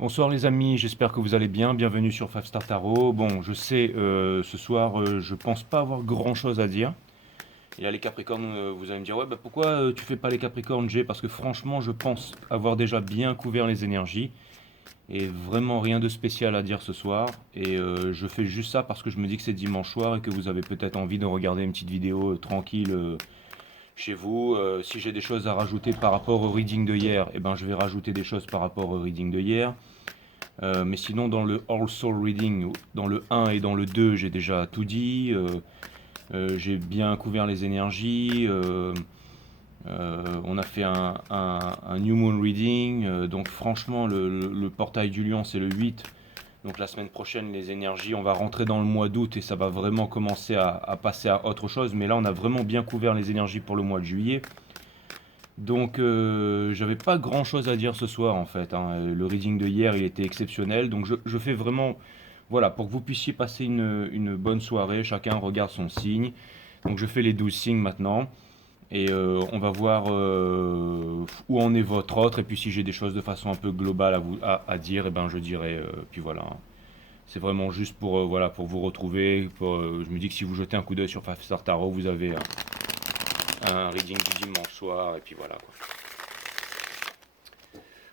Bonsoir les amis, j'espère que vous allez bien. Bienvenue sur Five Star Tarot. Bon, je sais, ce soir, je pense pas avoir grand-chose à dire. Il y a les Capricornes, vous allez me dire, ouais, bah pourquoi tu fais pas les Capricornes, Jay? Parce que franchement, je pense avoir déjà bien couvert les énergies et vraiment rien de spécial à dire ce soir. Et je fais juste ça parce que je me dis que c'est dimanche soir et que vous avez peut-être envie de regarder une petite vidéo tranquille chez vous. Si j'ai des choses à rajouter par rapport au reading de hier, eh ben, je vais rajouter des choses par rapport au reading de hier. Mais sinon, dans le All Soul Reading, dans le 1 et dans le 2, j'ai déjà tout dit. J'ai bien couvert les énergies. On a fait un New Moon Reading. Donc, franchement, le portail du lion, c'est le 8. Donc, la semaine prochaine, les énergies, on va rentrer dans le mois d'août et ça va vraiment commencer à passer à autre chose. Mais là, on a vraiment bien couvert les énergies pour le mois de juillet. Donc, j'avais pas grand chose à dire ce soir en fait, hein. Le reading de hier, il était exceptionnel. Donc, je fais vraiment, voilà, pour que vous puissiez passer une bonne soirée. Chacun regarde son signe. Donc, je fais les 12 signes maintenant. Et on va voir où en est votre autre. Et puis, si j'ai des choses de façon un peu globale à dire, et ben, je dirai. Puis voilà, hein. C'est vraiment juste pour, voilà, pour vous retrouver. Je me dis que si vous jetez un coup d'œil sur Five Star Tarot, vous avez un reading du dimanche soir. Et puis voilà, quoi.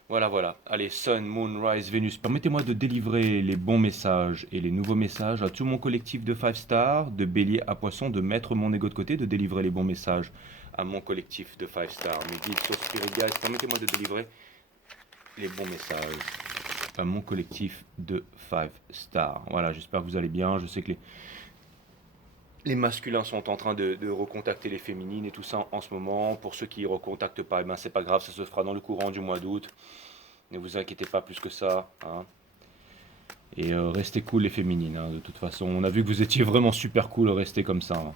Voilà, voilà. Allez, Sun, Moon, Rise, Vénus, permettez-moi de délivrer les bons messages et les nouveaux messages à tout mon collectif de 5 stars, de bélier à poisson, de mettre mon ego de côté, de délivrer les bons messages à mon collectif de 5 stars. Mes guides, sources, spirit guides, permettez-moi de délivrer les bons messages à mon collectif de 5 stars. Voilà, j'espère que vous allez bien. Je sais que les masculins sont en train de recontacter les féminines et tout ça en ce moment. Pour ceux qui ne recontactent pas, eh ben, c'est pas grave, ça se fera dans le courant du mois d'août. Ne vous inquiétez pas plus que ça, hein. Et restez cool les féminines, hein, de toute façon. On a vu que vous étiez vraiment super cool, restez comme ça, hein.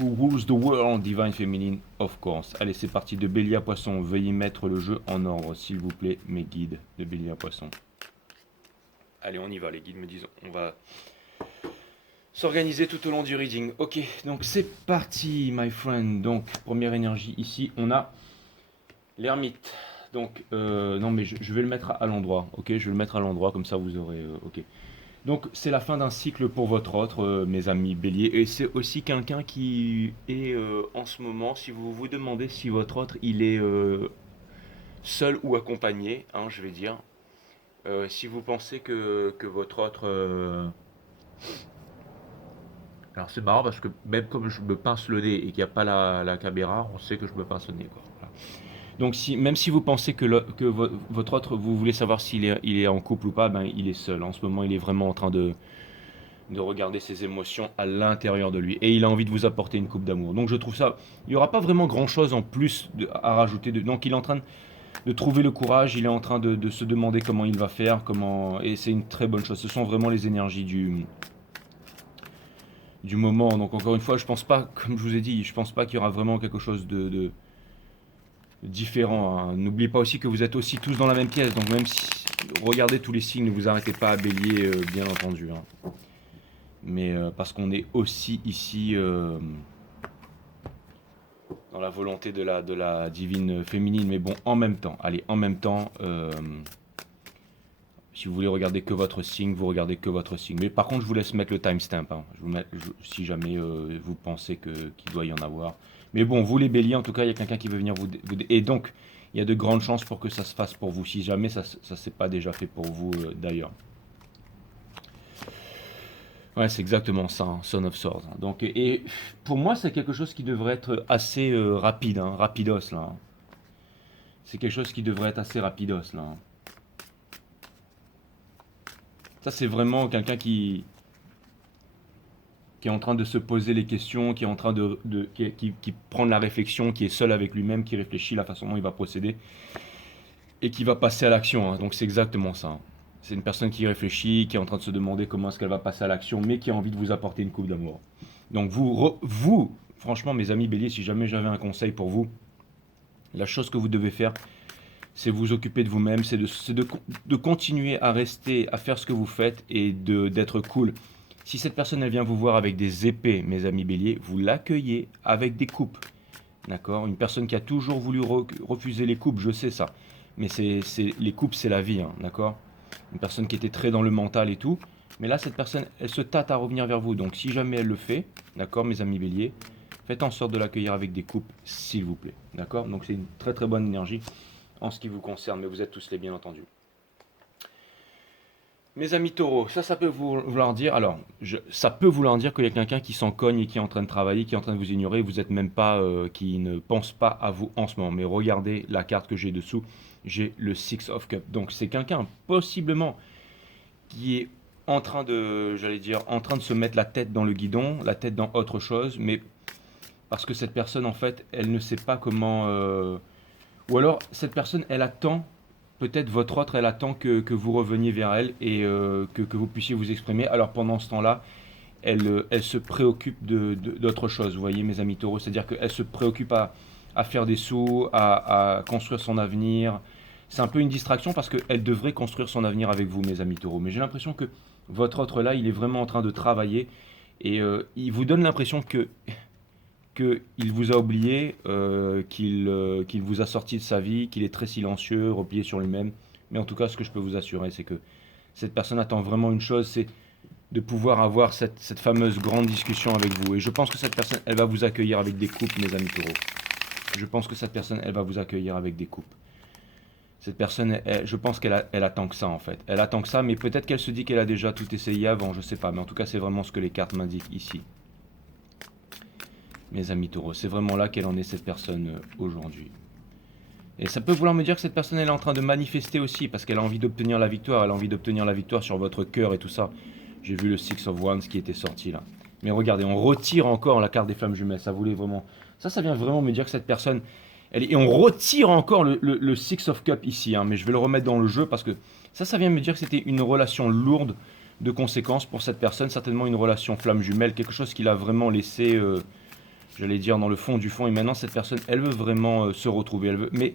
Who rules the world, divine féminine, of course. Allez, c'est parti de bélier à poisson. Veuillez mettre le jeu en ordre, s'il vous plaît, mes guides de bélier à poisson. Allez, on y va, les guides me disent, on va s'organiser tout au long du reading. Ok, donc c'est parti, my friend. Donc, première énergie ici, on a l'ermite. Donc, non, mais je vais le mettre à l'endroit, ok? Je vais le mettre à l'endroit, comme ça vous aurez, ok. Donc, c'est la fin d'un cycle pour votre autre, mes amis béliers. Et c'est aussi quelqu'un qui est en ce moment, si vous vous demandez si votre autre, il est seul ou accompagné, hein, je vais dire. Si vous pensez que votre autre... Alors, c'est marrant parce que même comme je me pince le nez et qu'il n'y a pas la caméra, on sait que je me pince le nez, quoi. Voilà. Donc si, même si vous pensez que votre autre, vous voulez savoir il est en couple ou pas, ben il est seul. En ce moment, il est vraiment en train de regarder ses émotions à l'intérieur de lui. Et il a envie de vous apporter une coupe d'amour. Donc je trouve ça, il n'y aura pas vraiment grand-chose en plus à rajouter. Donc il est en train de trouver le courage, il est en train de se demander comment il va faire, et c'est une très bonne chose. Ce sont vraiment les énergies du moment. Donc encore une fois, je pense pas, comme je vous ai dit, je pense pas qu'il y aura vraiment quelque chose de différent, hein. N'oubliez pas aussi que vous êtes aussi tous dans la même pièce, donc même si regardez tous les signes, ne vous arrêtez pas à Bélier, bien entendu, hein. Mais parce qu'on est aussi ici dans la volonté de la divine féminine, mais bon, en même temps, allez, en même temps, si vous voulez regarder que votre signe, vous regardez que votre signe. Mais par contre, je vous laisse mettre le timestamp, hein. Si jamais vous pensez qu'il doit y en avoir. Mais bon, vous les béliers, en tout cas, il y a quelqu'un qui veut venir et donc, il y a de grandes chances pour que ça se fasse pour vous, si jamais ça ne s'est pas déjà fait pour vous d'ailleurs. Ouais, c'est exactement ça, hein, Son of Swords, hein. Donc, et pour moi, c'est quelque chose qui devrait être assez rapide, hein, rapidos, là, hein. C'est quelque chose qui devrait être assez rapidos, là, hein. Ça, c'est vraiment quelqu'un qui est en train de se poser les questions, qui est en train qui prend de la réflexion, qui est seul avec lui-même, qui réfléchit la façon dont il va procéder et qui va passer à l'action, hein. Donc c'est exactement ça, hein. C'est une personne qui réfléchit, qui est en train de se demander comment est-ce qu'elle va passer à l'action, mais qui a envie de vous apporter une coupe d'amour. Donc vous, franchement, mes amis béliers, si jamais j'avais un conseil pour vous, la chose que vous devez faire, c'est vous occuper de vous-même, de continuer à rester, à faire ce que vous faites et d'être cool. Si cette personne elle vient vous voir avec des épées, mes amis béliers, vous l'accueillez avec des coupes. D'accord? Une personne qui a toujours voulu refuser les coupes, je sais ça. mais les couples, c'est la vie, hein, d'accord? Une personne qui était très dans le mental et tout. Mais là, cette personne, elle se tâte à revenir vers vous. Donc, si jamais elle le fait, d'accord, mes amis béliers, faites en sorte de l'accueillir avec des coupes, s'il vous plaît. D'accord? Donc, c'est une très très bonne énergie en ce qui vous concerne, mais vous êtes tous les bien entendu. Mes amis taureaux, ça peut vouloir dire, alors, ça peut vouloir dire qu'il y a quelqu'un qui s'en cogne et qui est en train de travailler, qui est en train de vous ignorer, vous n'êtes même pas, qui ne pense pas à vous en ce moment. Mais regardez la carte que j'ai dessous, j'ai le Six of Cups. Donc c'est quelqu'un, possiblement, qui est en train de, j'allais dire, en train de se mettre la tête dans le guidon, la tête dans autre chose, mais parce que cette personne, en fait, elle ne sait pas comment, ou alors cette personne, elle attend peut-être votre autre, elle attend que vous reveniez vers elle et que vous puissiez vous exprimer. Alors pendant ce temps-là, elle se préoccupe d'autre chose, vous voyez mes amis taureaux, c'est-à-dire qu'elle se préoccupe à faire des sous, à construire son avenir. C'est un peu une distraction parce qu'elle devrait construire son avenir avec vous, mes amis taureaux. Mais j'ai l'impression que votre autre là, il est vraiment en train de travailler et il vous donne l'impression qu'il vous a oublié, qu'il vous a sorti de sa vie, qu'il est très silencieux, replié sur lui-même. Mais en tout cas, ce que je peux vous assurer, c'est que cette personne attend vraiment une chose, c'est de pouvoir avoir cette fameuse grande discussion avec vous. Et je pense que cette personne, elle va vous accueillir avec des coupes, mes amis taureaux. Je pense que cette personne, elle va vous accueillir avec des coupes. Cette personne, je pense elle attend que ça, en fait. Elle attend que ça, mais peut-être qu'elle se dit qu'elle a déjà tout essayé avant, je sais pas. Mais en tout cas, c'est vraiment ce que les cartes m'indiquent ici. Mes amis taureaux, c'est vraiment là qu'elle en est, cette personne, aujourd'hui. Et ça peut vouloir me dire que cette personne, elle est en train de manifester aussi, parce qu'elle a envie d'obtenir la victoire. Elle a envie d'obtenir la victoire sur votre cœur et tout ça. J'ai vu le Six of Wands qui était sorti là. Mais regardez, on retire encore la carte des flammes jumelles. Ça voulait vraiment. Ça vient vraiment me dire que cette personne. Et on retire encore le Six of Cups ici. Hein, mais je vais le remettre dans le jeu parce que ça vient me dire que c'était une relation lourde de conséquences pour cette personne. Certainement une relation flamme jumelle. Quelque chose qui l'a vraiment laissé, j'allais dire, dans le fond du fond. Et maintenant, cette personne, elle veut vraiment se retrouver. Elle veut. Mais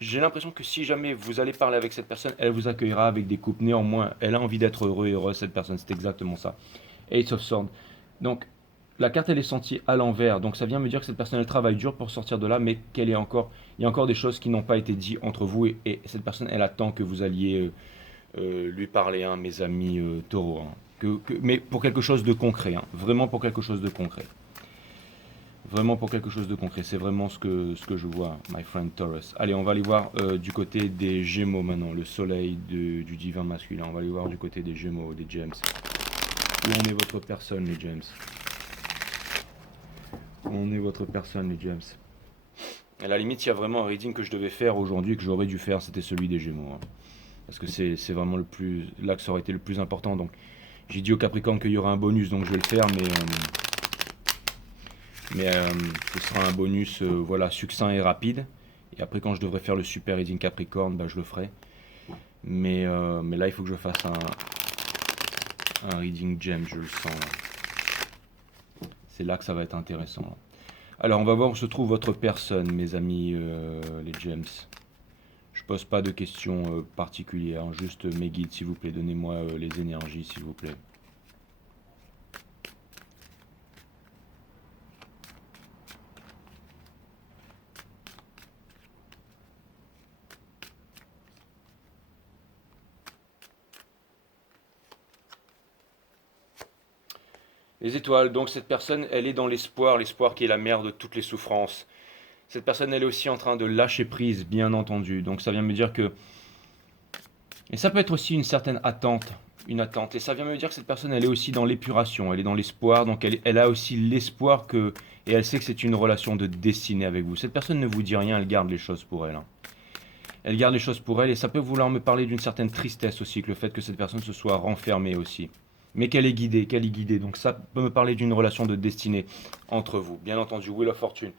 j'ai l'impression que si jamais vous allez parler avec cette personne, elle vous accueillera avec des coupes. Néanmoins, elle a envie d'être heureux et heureuse, cette personne. C'est exactement ça. Ace of Swords. Donc, la carte, elle est sentie à l'envers. Donc, ça vient me dire que cette personne, elle travaille dur pour sortir de là, mais il y a encore des choses qui n'ont pas été dites entre vous. Et cette personne, elle attend que vous alliez lui parler, hein, mes amis taureaux. Hein. Mais pour quelque chose de concret. Hein. Vraiment pour quelque chose de concret. Vraiment pour quelque chose de concret. C'est vraiment ce que je vois, my friend Taurus. Allez, on va aller voir du côté des Gémeaux maintenant. Le soleil du divin masculin. On va aller voir du côté des Gémeaux, des James. Où en est votre personne, les James? Où en est votre personne, les James? À la limite, il y a vraiment un reading que je devais faire aujourd'hui, que j'aurais dû faire, c'était celui des Gémeaux. Hein. Parce que c'est vraiment le plus. Là que ça aurait été le plus important. Donc, j'ai dit au Capricorne qu'il y aura un bonus, donc je vais le faire, mais ce sera un bonus voilà, succinct et rapide. Et après, quand je devrais faire le super reading Capricorne, bah, je le ferai. Mais là, il faut que je fasse un reading gem, je le sens. C'est là que ça va être intéressant. Là. Alors, on va voir où se trouve votre personne, mes amis, les gems. Je pose pas de questions particulières, hein, juste mes guides, s'il vous plaît. Donnez-moi les énergies, s'il vous plaît. Les étoiles, donc cette personne, elle est dans l'espoir, l'espoir qui est la mère de toutes les souffrances. Cette personne, elle est aussi en train de lâcher prise, bien entendu. Donc ça vient me dire que... Et ça peut être aussi une certaine attente, une attente. Et ça vient me dire que cette personne, elle est aussi dans l'épuration, elle est dans l'espoir. Donc elle a aussi l'espoir que... Et elle sait que c'est une relation de destinée avec vous. Cette personne ne vous dit rien, elle garde les choses pour elle. Hein. Elle garde les choses pour elle et ça peut vouloir me parler d'une certaine tristesse aussi, que le fait que cette personne se soit renfermée aussi. Mais qu'elle est guidée, qu'elle est guidée. Donc ça peut me parler d'une relation de destinée entre vous. Bien entendu, Wheel of Fortune.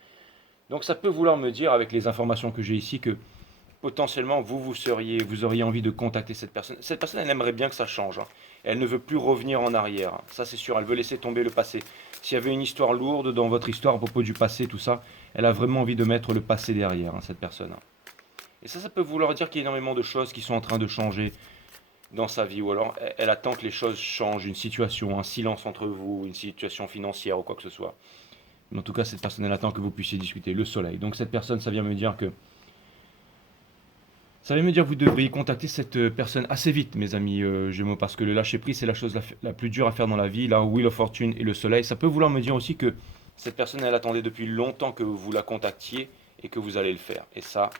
Donc ça peut vouloir me dire, avec les informations que j'ai ici, que potentiellement vous auriez envie de contacter cette personne. Cette personne, elle aimerait bien que ça change. Hein. Elle ne veut plus revenir en arrière. Hein. Ça c'est sûr, elle veut laisser tomber le passé. S'il y avait une histoire lourde dans votre histoire à propos du passé, tout ça, elle a vraiment envie de mettre le passé derrière, hein, cette personne. Hein. Et ça peut vouloir dire qu'il y a énormément de choses qui sont en train de changer dans sa vie, ou alors elle attend que les choses changent, une situation, un silence entre vous, une situation financière ou quoi que ce soit. Mais en tout cas, cette personne, elle attend que vous puissiez discuter. Le soleil. Donc cette personne, ça vient me dire que Ça veut me dire que vous devriez contacter cette personne assez vite, mes amis Gémeaux, parce que le lâcher-prise, c'est la chose la plus dure à faire dans la vie. Là, Wheel of Fortune et le soleil, ça peut vouloir me dire aussi que cette personne, elle attendait depuis longtemps que vous la contactiez et que vous allez le faire. Et ça,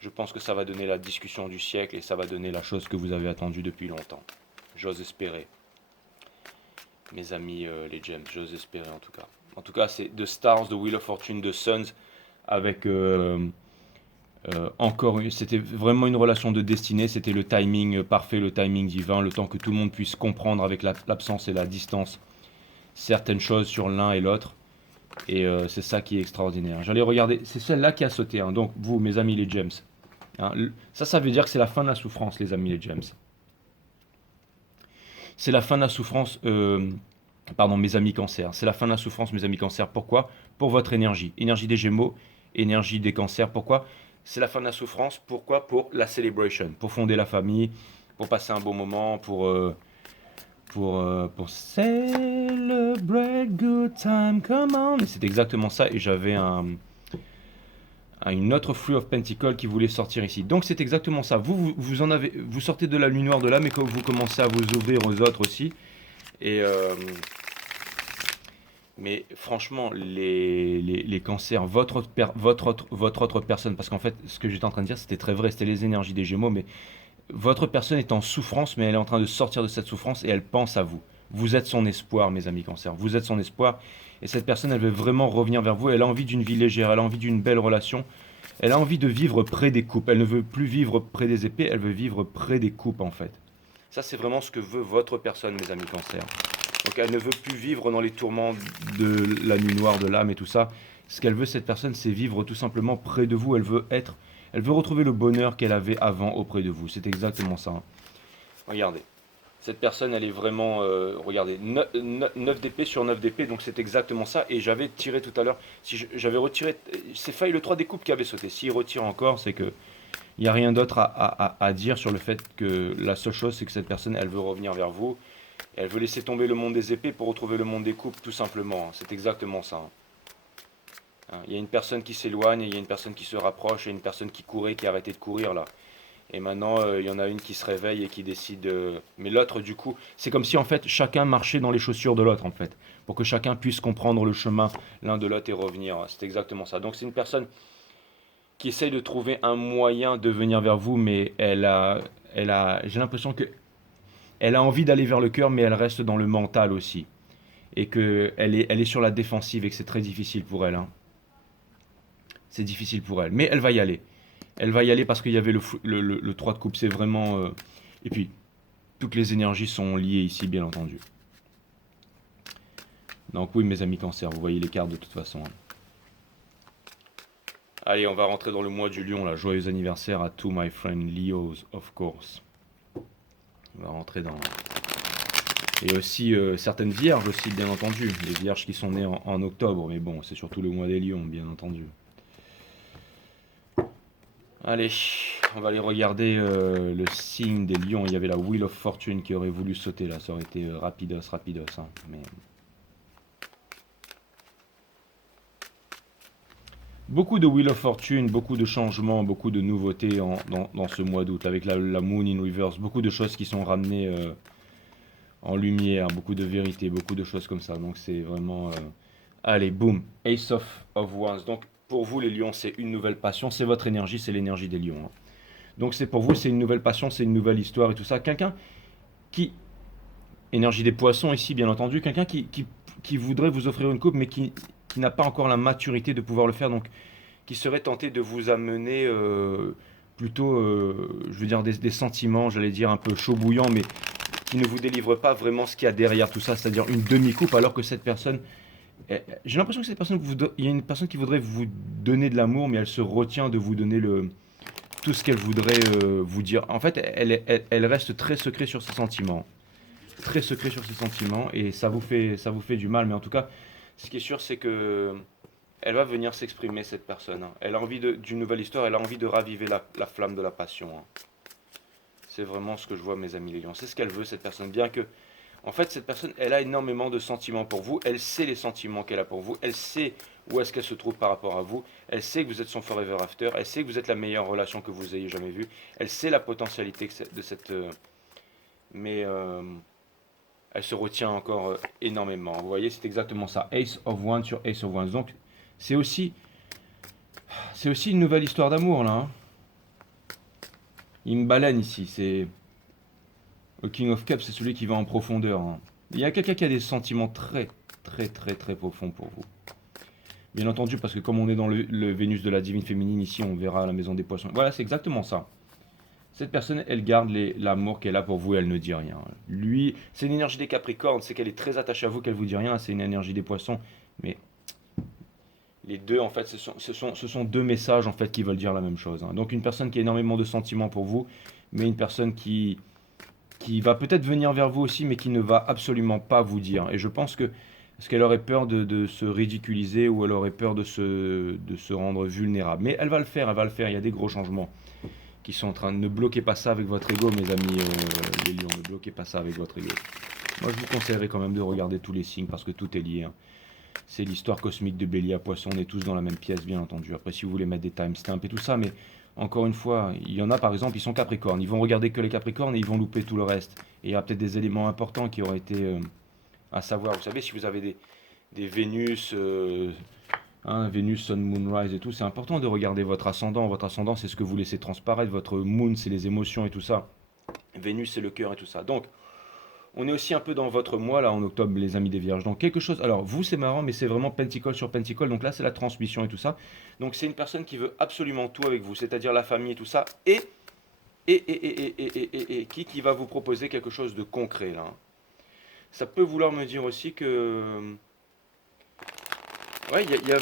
je pense que ça va donner la discussion du siècle et ça va donner la chose que vous avez attendue depuis longtemps. J'ose espérer, mes amis les Gems, j'ose espérer en tout cas. En tout cas, c'est The Stars, The Wheel of Fortune, The Suns, avec c'était vraiment une relation de destinée, c'était le timing parfait, le timing divin, le temps que tout le monde puisse comprendre avec l'absence et la distance certaines choses sur l'un et l'autre. Et c'est ça qui est extraordinaire. J'allais regarder, c'est celle-là qui a sauté, hein. Donc vous, mes amis les Gems, hein, ça veut dire que c'est la fin de la souffrance, les amis les Gems. C'est la fin de la souffrance, pardon, mes amis cancers. C'est la fin de la souffrance, mes amis cancers. Pourquoi? Pour votre énergie. Énergie des Gémeaux, énergie des cancers. Pourquoi? C'est la fin de la souffrance. Pourquoi? Pour la celebration, pour fonder la famille, pour passer un bon moment, pour celebrate good time, come on. Et c'est exactement ça. Et j'avais une autre Three of Pentacles qui voulait sortir ici. Donc c'est exactement ça. Vous sortez de la nuit noire de là, mais que vous commencez à vous ouvrir aux autres aussi. Et mais franchement, les cancers, votre autre personne, parce qu'en fait, ce que j'étais en train de dire, c'était très vrai, c'était les énergies des Gémeaux, mais votre personne est en souffrance, mais elle est en train de sortir de cette souffrance et elle pense à vous. Vous êtes son espoir, mes amis cancers. Vous êtes son espoir. Et cette personne, elle veut vraiment revenir vers vous. Elle a envie d'une vie légère, elle a envie d'une belle relation. Elle a envie de vivre près des coupes. Elle ne veut plus vivre près des épées, elle veut vivre près des coupes, en fait. Ça, c'est vraiment ce que veut votre personne, mes amis cancers. Donc, elle ne veut plus vivre dans les tourments de la nuit noire, de l'âme et tout ça. Ce qu'elle veut, cette personne, c'est vivre tout simplement près de vous. Elle veut retrouver le bonheur qu'elle avait avant auprès de vous. C'est exactement ça, hein. Regardez. Cette personne, elle est vraiment, regardez, 9 d'épée sur 9 d'épée, donc c'est exactement ça. Et j'avais tiré tout à l'heure, si j'avais retiré, c'est failli le 3 des coupes qui avait sauté. S'il retire encore, c'est que il n'y a rien d'autre à dire sur le fait que la seule chose, c'est que cette personne, elle veut revenir vers vous. Elle veut laisser tomber le monde des épées pour retrouver le monde des coupes, tout simplement, hein. C'est exactement ça, hein. Il y a une personne qui s'éloigne, il y a une personne qui se rapproche, il y a une personne qui courait, qui a arrêté de courir là. Et maintenant, il y en a une qui se réveille et qui décide. Mais l'autre, du coup, c'est comme si en fait chacun marchait dans les chaussures de l'autre en fait, pour que chacun puisse comprendre le chemin l'un de l'autre et revenir. C'est exactement ça. Donc c'est une personne qui essaye de trouver un moyen de venir vers vous, mais j'ai l'impression que elle a envie d'aller vers le cœur, mais elle reste dans le mental aussi, et que elle est sur la défensive et que c'est très difficile pour elle, hein. C'est difficile pour elle, mais elle va y aller. Elle va y aller parce qu'il y avait le 3 de coupe, c'est vraiment... Et puis, toutes les énergies sont liées ici, bien entendu. Donc oui, mes amis cancer, vous voyez les cartes de toute façon, hein. Allez, on va rentrer dans le mois du lion, là. Joyeux anniversaire à tous my friends Leos, of course. On va rentrer dans... Et aussi certaines vierges aussi, bien entendu. Les vierges qui sont nées en octobre, mais bon, c'est surtout le mois des lions, bien entendu. Allez, on va aller regarder le signe des lions. Il y avait la Wheel of Fortune qui aurait voulu sauter là. Ça aurait été rapidos, hein. Mais... beaucoup de Wheel of Fortune, beaucoup de changements, beaucoup de nouveautés dans ce mois d'août. Avec la Moon in Reverse, beaucoup de choses qui sont ramenées en lumière, beaucoup de vérité, beaucoup de choses comme ça. Donc c'est vraiment... Allez, boum, Ace of Wands. Donc pour vous les lions, c'est une nouvelle passion, c'est votre énergie, c'est l'énergie des lions, hein. Donc c'est pour vous, c'est une nouvelle passion, c'est une nouvelle histoire et tout ça. Quelqu'un qui... Énergie des poissons ici, bien entendu. Quelqu'un qui voudrait vous offrir une coupe, mais qui n'a pas encore la maturité de pouvoir le faire. Donc qui serait tenté de vous amener plutôt, je veux dire, des sentiments, j'allais dire un peu chaud bouillant, mais qui ne vous délivre pas vraiment ce qu'il y a derrière tout ça, c'est-à-dire une demi-coupe, alors que cette personne... J'ai l'impression que cette personne, il y a une personne qui voudrait vous donner de l'amour, mais elle se retient de vous donner tout ce qu'elle voudrait vous dire. En fait, elle reste très secrète sur ses sentiments. Très secret sur ses sentiments, et ça vous fait du mal. Mais en tout cas, ce qui est sûr, c'est que elle va venir s'exprimer, cette personne, hein. Elle a envie d'une nouvelle histoire, elle a envie de raviver la flamme de la passion, hein. C'est vraiment ce que je vois, mes amis les lions. C'est ce qu'elle veut, cette personne. Bien que, En fait, cette personne, elle a énormément de sentiments pour vous. Elle sait les sentiments qu'elle a pour vous. Elle sait où est-ce qu'elle se trouve par rapport à vous. Elle sait que vous êtes son forever after. Elle sait que vous êtes la meilleure relation que vous ayez jamais vue. Elle sait la potentialité de cette... mais elle se retient encore énormément. Vous voyez, c'est exactement ça. Ace of Wands sur Ace of Wands. Donc, c'est aussi une nouvelle histoire d'amour, là. Hein. Il me baleine ici. C'est... Le King of Cups, c'est celui qui va en profondeur. Hein. Il y a quelqu'un qui a des sentiments très, très, très, très profonds pour vous. Bien entendu, parce que comme on est dans le Vénus de la divine féminine, ici, on verra la maison des poissons. Voilà, c'est exactement ça. Cette personne, elle garde l'amour qu'elle a pour vous et elle ne dit rien. Lui, c'est une énergie des Capricornes, c'est qu'elle est très attachée à vous, qu'elle vous dit rien. C'est une énergie des poissons. Mais les deux, en fait, ce sont deux messages en fait qui veulent dire la même chose. Hein. Donc une personne qui a énormément de sentiments pour vous, mais une personne qui va peut-être venir vers vous aussi, mais qui ne va absolument pas vous dire. Et je pense que parce qu'elle aurait peur de se ridiculiser ou elle aurait peur de se rendre vulnérable. Mais elle va le faire, elle va le faire. Il y a des gros changements qui sont en train de... Ne bloquez pas ça avec votre ego, mes amis les lions. Ne bloquez pas ça avec votre ego. Moi, je vous conseillerais quand même de regarder tous les signes parce que tout est lié. Hein. C'est l'histoire cosmique de Bélier à Poisson. On est tous dans la même pièce, bien entendu. Après, si vous voulez mettre des timestamps et tout ça, mais encore une fois, il y en a par exemple, ils sont Capricornes. Ils vont regarder que les Capricornes et ils vont louper tout le reste. Et il y aura peut-être des éléments importants qui auraient été à savoir. Vous savez, si vous avez des Vénus, Vénus, Sun, Moon, Rise et tout, c'est important de regarder votre ascendant. Votre ascendant, c'est ce que vous laissez transparaître. Votre Moon, c'est les émotions et tout ça. Vénus, c'est le cœur et tout ça. Donc, on est aussi un peu dans votre mois là en octobre, les amis des Vierges. Donc quelque chose. Alors vous, c'est marrant, mais c'est vraiment Pentacle sur Pentacle. Donc là, c'est la transmission et tout ça. Donc c'est une personne qui veut absolument tout avec vous, c'est-à-dire la famille et tout ça, et qui va vous proposer quelque chose de concret là. Ça peut vouloir me dire aussi que ouais, il y a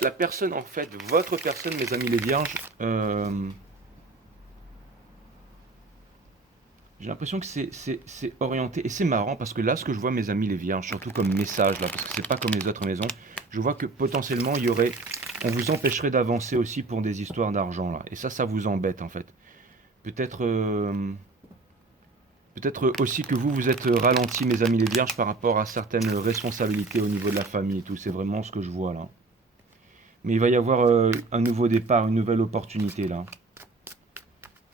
la personne en fait, votre personne, mes amis les Vierges. J'ai l'impression que c'est orienté, et c'est marrant parce que là, ce que je vois, mes amis les Vierges, surtout comme message, là, parce que c'est pas comme les autres maisons, je vois que potentiellement, on vous empêcherait d'avancer aussi pour des histoires d'argent, là. Et ça vous embête, en fait. Peut-être peut-être aussi que vous êtes ralenti, mes amis les Vierges, par rapport à certaines responsabilités au niveau de la famille et tout. C'est vraiment ce que je vois, là. Mais il va y avoir un nouveau départ, une nouvelle opportunité, là.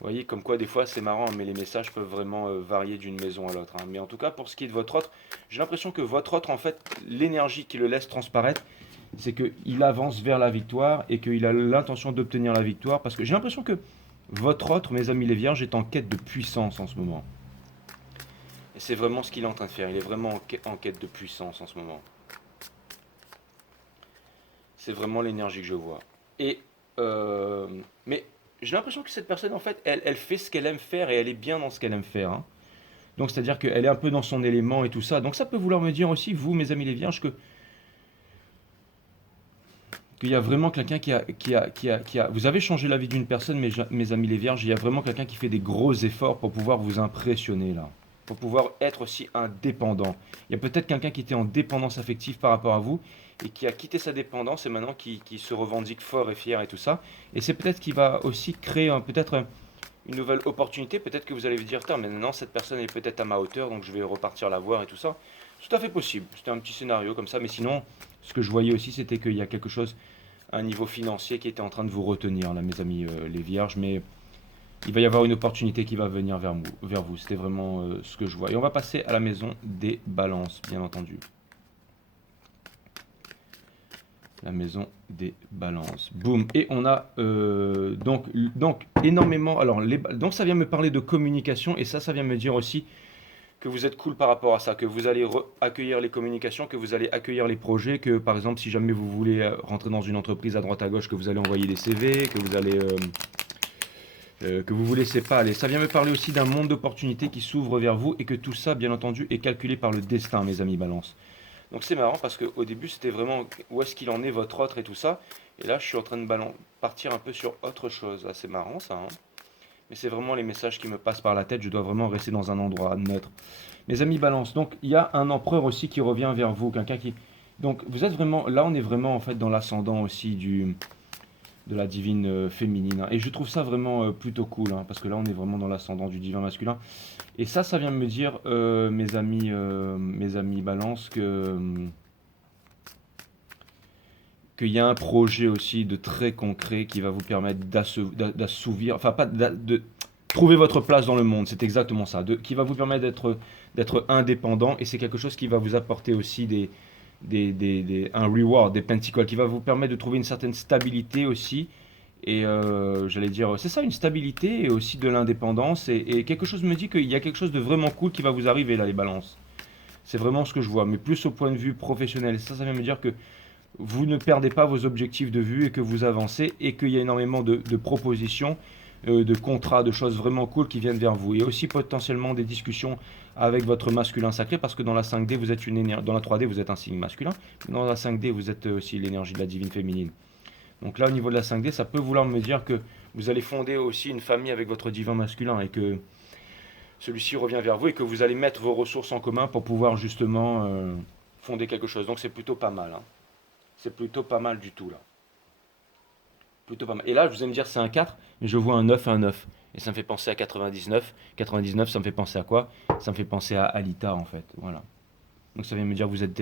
Vous voyez, comme quoi des fois c'est marrant, mais les messages peuvent vraiment varier d'une maison à l'autre. Hein. Mais en tout cas, pour ce qui est de votre autre, j'ai l'impression que votre autre, en fait, l'énergie qui le laisse transparaître, c'est qu'il avance vers la victoire et qu'il a l'intention d'obtenir la victoire. Parce que j'ai l'impression que votre autre, mes amis les Vierges, est en quête de puissance en ce moment. Et c'est vraiment ce qu'il est en train de faire. Il est vraiment en quête de puissance en ce moment. C'est vraiment l'énergie que je vois. Et mais j'ai l'impression que cette personne, en fait, elle fait ce qu'elle aime faire et elle est bien dans ce qu'elle aime faire. Hein. Donc, c'est-à-dire qu'elle est un peu dans son élément et tout ça. Donc, ça peut vouloir me dire aussi, vous, mes amis les Vierges, qu'il y a vraiment quelqu'un qui a... Vous avez changé la vie d'une personne, mes amis les Vierges. Il y a vraiment quelqu'un qui fait des gros efforts pour pouvoir vous impressionner, là. Pour pouvoir être aussi indépendant. Il y a peut-être quelqu'un qui était en dépendance affective par rapport à vous et qui a quitté sa dépendance et maintenant qui se revendique fort et fier et tout ça. Et c'est peut-être qu'il va aussi créer peut-être une nouvelle opportunité. Peut-être que vous allez vous dire, tiens, maintenant cette personne est peut-être à ma hauteur, donc je vais repartir la voir et tout ça. C'est tout à fait possible. C'était un petit scénario comme ça. Mais sinon, ce que je voyais aussi, c'était qu'il y a quelque chose, un niveau financier qui était en train de vous retenir, là, mes amis les Vierges. Mais il va y avoir une opportunité qui va venir vers vous. C'était vraiment ce que je vois. Et on va passer à la maison des balances, bien entendu. La maison des balances. Boum. Et on a donc énormément... Alors, donc ça vient me parler de communication. Et ça vient me dire aussi que vous êtes cool par rapport à ça. Que vous allez accueillir les communications, que vous allez accueillir les projets. Que par exemple, si jamais vous voulez rentrer dans une entreprise à droite à gauche, que vous allez envoyer des CV, que vous allez... que vous ne vous laissez pas aller. Ça vient me parler aussi d'un monde d'opportunités qui s'ouvre vers vous et que tout ça, bien entendu, est calculé par le destin, mes amis Balance. Donc c'est marrant parce qu'au début, c'était vraiment où est-ce qu'il en est votre autre et tout ça. Et là, je suis en train de partir un peu sur autre chose. Ah, c'est marrant ça. Hein, mais c'est vraiment les messages qui me passent par la tête. Je dois vraiment rester dans un endroit neutre. Mes amis Balance, donc il y a un empereur aussi qui revient vers vous. Quelqu'un qui... Donc vous êtes vraiment... Là, on est vraiment en fait dans l'ascendant aussi de la divine féminine, hein. Et je trouve ça vraiment plutôt cool, hein, parce que là on est vraiment dans l'ascendant du divin masculin. Et ça vient me dire, mes amis balance, qu'il y a un projet aussi de très concret qui va vous permettre d'assouvir, enfin pas de trouver votre place dans le monde, c'est exactement ça, qui va vous permettre d'être indépendant, et c'est quelque chose qui va vous apporter aussi un reward, des pentacles, qui va vous permettre de trouver une certaine stabilité aussi, et j'allais dire, c'est ça, une stabilité et aussi de l'indépendance, et quelque chose me dit qu'il y a quelque chose de vraiment cool qui va vous arriver là, les balances. C'est vraiment ce que je vois, mais plus au point de vue professionnel. Ça vient me dire que vous ne perdez pas vos objectifs de vue et que vous avancez et qu'il y a énormément de propositions, de contrats, de choses vraiment cool qui viennent vers vous. Et aussi potentiellement des discussions avec votre masculin sacré, parce que dans la 5D, vous êtes dans la 3D, vous êtes un signe masculin. Dans la 5D, vous êtes aussi l'énergie de la divine féminine. Donc là, au niveau de la 5D, ça peut vouloir me dire que vous allez fonder aussi une famille avec votre divin masculin et que celui-ci revient vers vous et que vous allez mettre vos ressources en commun pour pouvoir justement fonder quelque chose. Donc c'est plutôt pas mal, hein. C'est plutôt pas mal du tout là. Plutôt pas mal. Et là, vous allez me dire c'est un 4, mais je vois un 9 et un 9. Et ça me fait penser à 99. 99, ça me fait penser à quoi? Ça me fait penser à Alita en fait. Voilà. Donc ça vient me dire que vous êtes,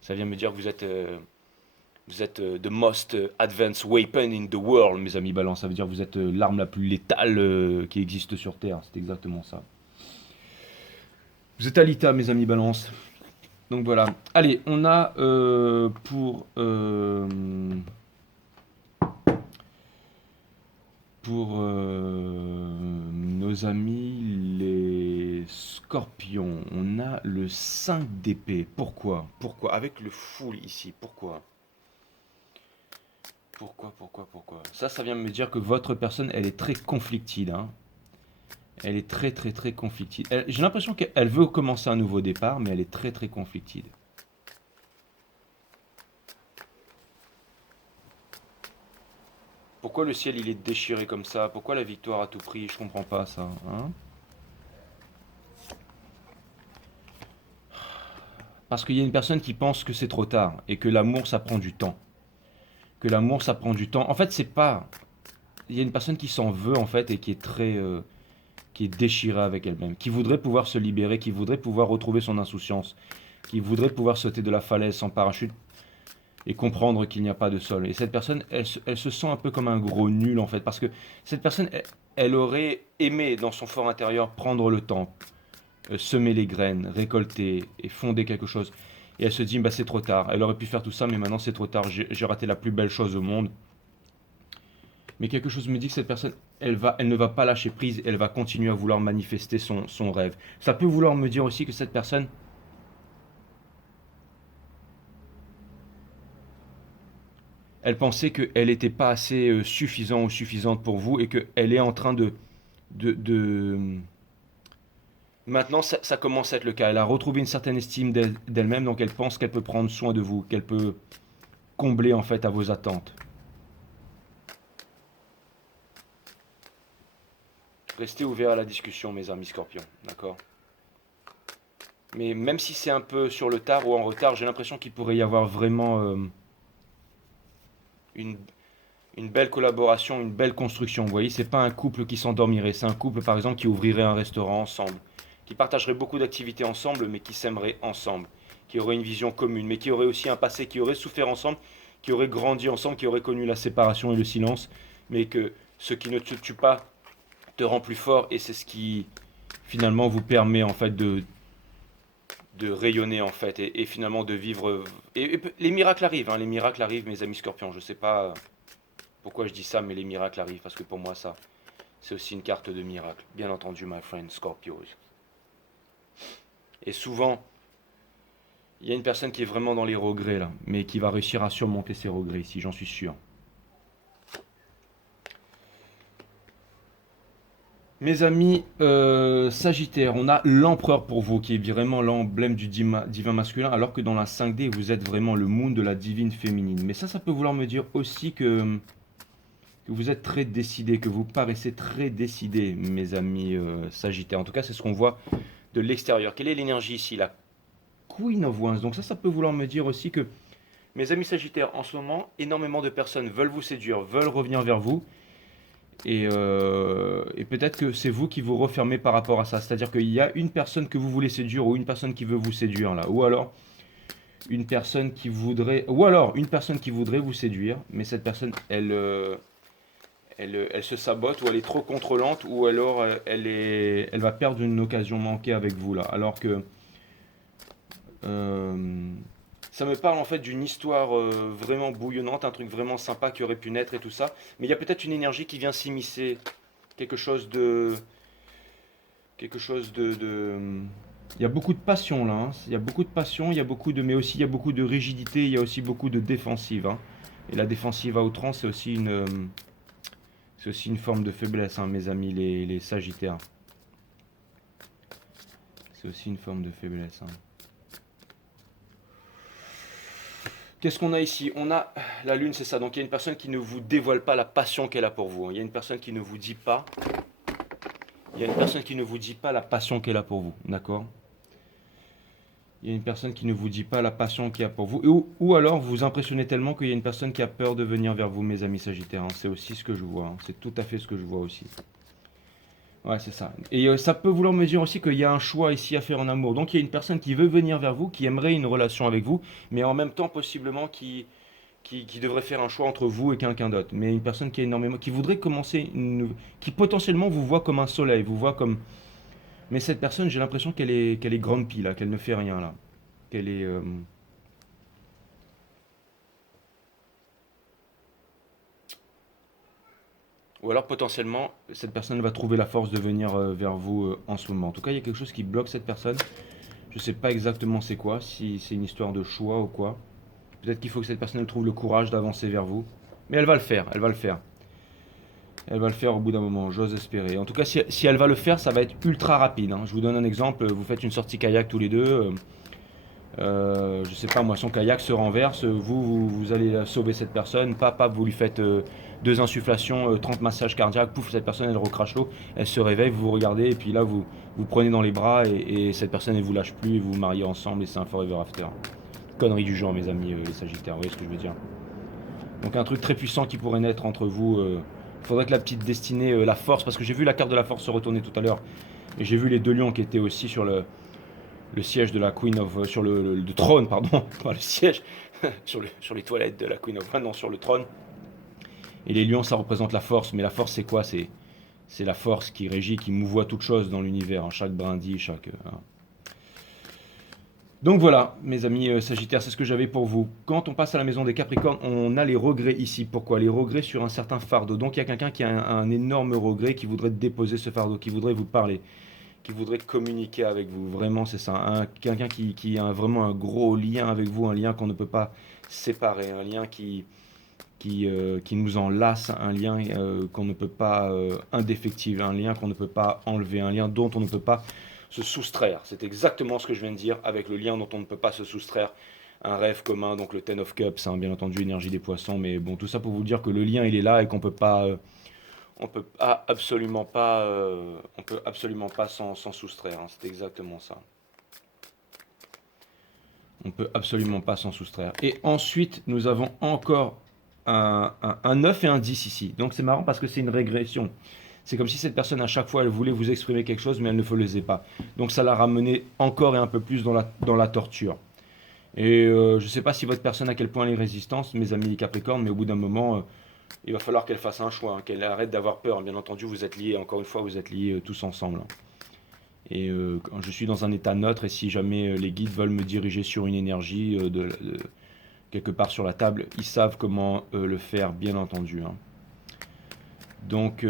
ça vient me dire que vous êtes the most advanced weapon in the world, mes amis balance. Ça veut dire que vous êtes l'arme la plus létale qui existe sur Terre. C'est exactement ça. Vous êtes Alita, mes amis balance. Donc voilà. Allez, on a pour nos amis les scorpions, on a le 5 d'épée. Pourquoi? Pourquoi? Avec le full ici, pourquoi? Pourquoi? Ça vient me dire que votre personne, elle est très conflictide, hein. Elle est très conflictide. J'ai l'impression qu'elle veut commencer un nouveau départ, mais elle est très conflictide. Pourquoi le ciel il est déchiré comme ça? Pourquoi la victoire à tout prix? Je comprends pas ça, hein. Parce qu'il y a une personne qui pense que c'est trop tard et que l'amour ça prend du temps. Que l'amour ça prend du temps. En fait, c'est pas. Il y a une personne qui s'en veut en fait et qui est qui est déchirée avec elle-même, qui voudrait pouvoir se libérer, qui voudrait pouvoir retrouver son insouciance, qui voudrait pouvoir sauter de la falaise sans parachute et comprendre qu'il n'y a pas de sol. Et cette personne, elle se sent un peu comme un gros nul en fait, parce que cette personne, elle aurait aimé dans son fort intérieur prendre le temps, semer les graines, récolter et fonder quelque chose. Et elle se dit, bah, c'est trop tard. Elle aurait pu faire tout ça, mais maintenant c'est trop tard. J'ai raté la plus belle chose au monde. Mais quelque chose me dit que cette personne, elle ne va pas lâcher prise. Elle va continuer à vouloir manifester son rêve. Ça peut vouloir me dire aussi que cette personne, elle pensait qu'elle n'était pas assez suffisant ou suffisante pour vous et qu'elle est en train de. Maintenant, ça commence à être le cas. Elle a retrouvé une certaine estime d'elle-même, donc elle pense qu'elle peut prendre soin de vous, qu'elle peut combler en fait à vos attentes. Restez ouverts à la discussion, mes amis scorpions, d'accord? Mais même si c'est un peu sur le tard ou en retard, j'ai l'impression qu'il pourrait y avoir vraiment une, une belle collaboration, une belle construction. Vous voyez, c'est pas un couple qui s'endormirait, c'est un couple par exemple qui ouvrirait un restaurant ensemble, qui partagerait beaucoup d'activités ensemble, mais qui s'aimerait ensemble, qui aurait une vision commune, mais qui aurait aussi un passé, qui aurait souffert ensemble, qui aurait grandi ensemble, qui aurait connu la séparation et le silence, mais que ce qui ne te tue pas te rend plus fort et c'est ce qui finalement vous permet en fait de rayonner en fait et finalement de vivre. Et les miracles arrivent, hein, les miracles arrivent, mes amis scorpions. Je sais pas pourquoi je dis ça, mais les miracles arrivent parce que pour moi ça, c'est aussi une carte de miracle. Bien entendu, my friend Scorpios. Et souvent, il y a une personne qui est vraiment dans les regrets là, mais qui va réussir à surmonter ses regrets ici, j'en suis sûr. Mes amis Sagittaire, on a l'empereur pour vous, qui est vraiment l'emblème du divin masculin, alors que dans la 5D, vous êtes vraiment le moon de la divine féminine. Mais ça peut vouloir me dire aussi que vous êtes très décidé, que vous paraissez très décidé, mes amis Sagittaire. En tout cas, c'est ce qu'on voit de l'extérieur. Quelle est l'énergie ici? La Queen of Wands. Donc ça peut vouloir me dire aussi que Mes amis Sagittaires, en ce moment, énormément de personnes veulent vous séduire, veulent revenir vers vous. Et peut-être que c'est vous qui vous refermez par rapport à ça. C'est-à-dire qu'il y a une personne que vous voulez séduire ou une personne qui veut vous séduire là. Ou alors une personne qui voudrait vous séduire, mais cette personne, elle se sabote ou elle est trop contrôlante ou alors elle va perdre une occasion manquée avec vous là. Alors que euh, ça me parle en fait d'une histoire vraiment bouillonnante, un truc vraiment sympa qui aurait pu naître et tout ça. Mais il y a peut-être une énergie qui vient s'immiscer, quelque chose de, il y a beaucoup de passion là, hein. Il y a beaucoup de passion, il y a beaucoup de, mais aussi il y a beaucoup de rigidité, il y a aussi beaucoup de défensive, hein. Et la défensive à outrance, c'est aussi une forme de faiblesse, hein, mes amis les Sagittaires. C'est aussi une forme de faiblesse, hein. Qu'est-ce qu'on a ici? On a la lune, c'est ça. Donc il y a une personne qui ne vous dévoile pas la passion qu'elle a pour vous, hein. Il y a une personne qui ne vous dit pas. Il y a une personne qui ne vous dit pas la passion qu'elle a pour vous, d'accord? Il y a une personne qui ne vous dit pas la passion qu'il y a pour vous. Ou alors vous impressionnez tellement qu'il y a une personne qui a peur de venir vers vous, mes amis Sagittaires, hein. C'est aussi ce que je vois, hein. C'est tout à fait ce que je vois aussi. Ouais, c'est ça. Et ça peut vouloir me dire aussi qu'il y a un choix ici à faire en amour. Donc il y a une personne qui veut venir vers vous, qui aimerait une relation avec vous, mais en même temps possiblement qui devrait faire un choix entre vous et quelqu'un d'autre. Mais une personne qui a énormément, qui voudrait commencer, qui potentiellement vous voit comme un soleil, vous voit comme. Mais cette personne, j'ai l'impression qu'elle est grumpy là, qu'elle ne fait rien là, qu'elle est. Ou alors potentiellement, cette personne va trouver la force de venir vers vous en ce moment. En tout cas, il y a quelque chose qui bloque cette personne. Je sais pas exactement c'est quoi, si c'est une histoire de choix ou quoi. Peut-être qu'il faut que cette personne elle trouve le courage d'avancer vers vous. Mais elle va le faire, elle va le faire. Elle va le faire au bout d'un moment, j'ose espérer. En tout cas, si elle va le faire, ça va être ultra rapide, hein. Je vous donne un exemple, vous faites une sortie kayak tous les deux. Je sais pas moi, son kayak se renverse, vous allez sauver cette personne, pap, vous lui faites deux insufflations, 30 massages cardiaques, pouf, cette personne elle recrache l'eau, elle se réveille, vous vous regardez, et puis là vous prenez dans les bras, et cette personne elle vous lâche plus, et vous vous mariez ensemble, et c'est un forever after. Connerie du genre, mes amis les Sagittaires, vous voyez ce que je veux dire. Donc un truc très puissant qui pourrait naître entre vous. Faudrait que la petite destinée, la force, parce que j'ai vu la carte de la force se retourner tout à l'heure, et j'ai vu les deux lions qui étaient aussi sur le siège de la Queen of, sur le trône, pardon, pas le siège, sur les toilettes de la Queen of, non, sur le trône. Et les lions, ça représente la force, mais la force, c'est quoi? C'est la force qui régit, qui mouvoie toute chose dans l'univers, hein, chaque brindille, chaque. Hein. Donc voilà, mes amis Sagittaires, c'est ce que j'avais pour vous. Quand on passe à la maison des Capricornes, on a les regrets ici. Pourquoi? Les regrets sur un certain fardeau. Donc il y a quelqu'un qui a un énorme regret, qui voudrait déposer ce fardeau, qui voudrait vous parler, qui voudrait communiquer avec vous. Vraiment, c'est ça. Quelqu'un qui a vraiment un gros lien avec vous, un lien qu'on ne peut pas séparer, un lien qui nous enlace, un lien qu'on ne peut pas indéfectible, un lien qu'on ne peut pas enlever, un lien dont on ne peut pas se soustraire. C'est exactement ce que je viens de dire avec le lien dont on ne peut pas se soustraire. Un rêve commun, donc le Ten of Cups, hein, bien entendu, énergie des poissons, mais bon, tout ça pour vous dire que le lien il est là et qu'on peut pas, on peut absolument pas s'en soustraire, hein. C'est exactement ça. On peut absolument pas s'en soustraire. Et ensuite, nous avons encore un 9 et un 10 ici. Donc c'est marrant parce que c'est une régression. C'est comme si cette personne, à chaque fois, elle voulait vous exprimer quelque chose, mais elle ne le faisait pas. Donc ça l'a ramené encore et un peu plus dans la torture. Et je ne sais pas si votre personne à quel point elle est résistante, mes amis Capricornes, mais au bout d'un moment, il va falloir qu'elle fasse un choix, hein, qu'elle arrête d'avoir peur. Bien entendu, vous êtes liés, encore une fois, vous êtes liés tous ensemble, hein. Et quand je suis dans un état neutre, et si jamais les guides veulent me diriger sur une énergie quelque part sur la table, ils savent comment le faire, bien entendu, hein. Donc,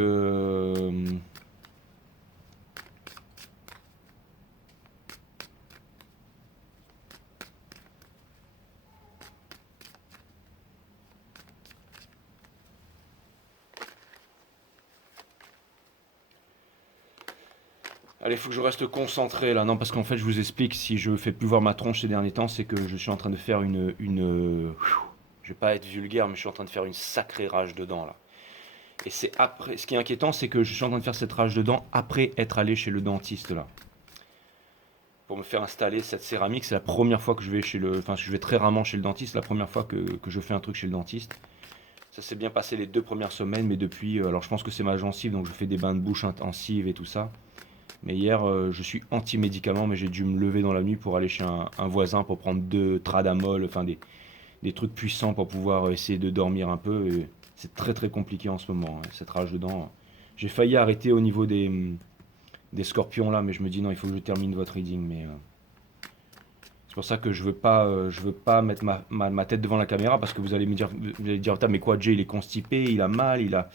allez, il faut que je reste concentré là. Non, parce qu'en fait, je vous explique, si je fais plus voir ma tronche ces derniers temps, c'est que je suis en train de faire je vais pas être vulgaire, mais je suis en train de faire une sacrée rage dedans là. Et c'est après. Ce qui est inquiétant, c'est que je suis en train de faire cette rage dedans après être allé chez le dentiste là. pour me faire installer cette céramique. C'est la première fois que je vais enfin, je vais très rarement chez le dentiste, la première fois que je fais un truc chez le dentiste. Ça s'est bien passé les 2 premières semaines, mais depuis, alors je pense que c'est ma gencive, donc je fais des bains de bouche intensives et tout ça. Mais hier, je suis anti-médicament, mais j'ai dû me lever dans la nuit pour aller chez un voisin pour prendre 2 Tradamol, enfin des trucs puissants pour pouvoir essayer de dormir un peu. Et c'est très très compliqué en ce moment, hein, cette rage dedans. J'ai failli arrêter au niveau des scorpions là, mais je me dis non, il faut que je termine votre reading. Mais c'est pour ça que je veux pas mettre ma tête devant la caméra parce que vous allez dire, mais quoi, Jay, il est constipé, il a mal,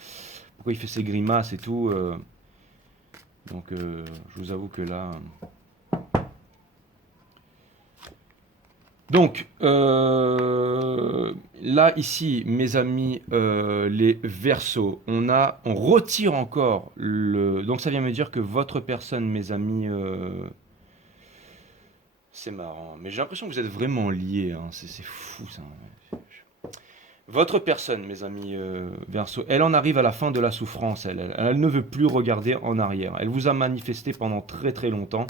pourquoi il fait ses grimaces et tout. Donc, je vous avoue que là. Donc, là, ici, mes amis, les Verseaux, on retire encore le. Donc, ça vient me dire que votre personne, mes amis, c'est marrant, mais j'ai l'impression que vous êtes vraiment liés, hein. C'est fou ça. Votre personne, mes amis Verseaux, elle en arrive à la fin de la souffrance, elle ne veut plus regarder en arrière. Elle vous a manifesté pendant très très longtemps.